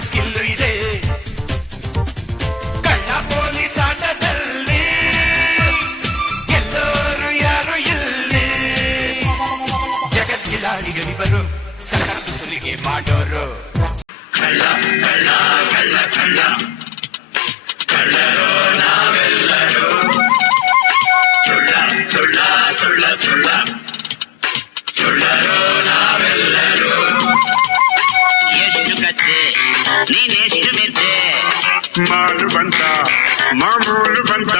skill ಇದೆ ಕಳ್ಳ police ಆಟದಲ್ಲಿ ಎಲ್ಲರೂ ಯಾರು ಇಲ್ಲಿ ಜಗತ್ತಿಲಾಡಿಗಳಿವರು ಸುಲಿಗೆ ಮಾಡೋರು ಕಳ್ಳ ಕಳ್ಳ ಕಳ್ಳ ಕಳ್ಳರೋ ಸುಳ್ಳ ಸುಳ್ಳ ನೀನೆಷ್ಟು ನಿದ್ದೆ ಮಾಡು ಬಂತ ಮಾಮೂಲು ಬಂತ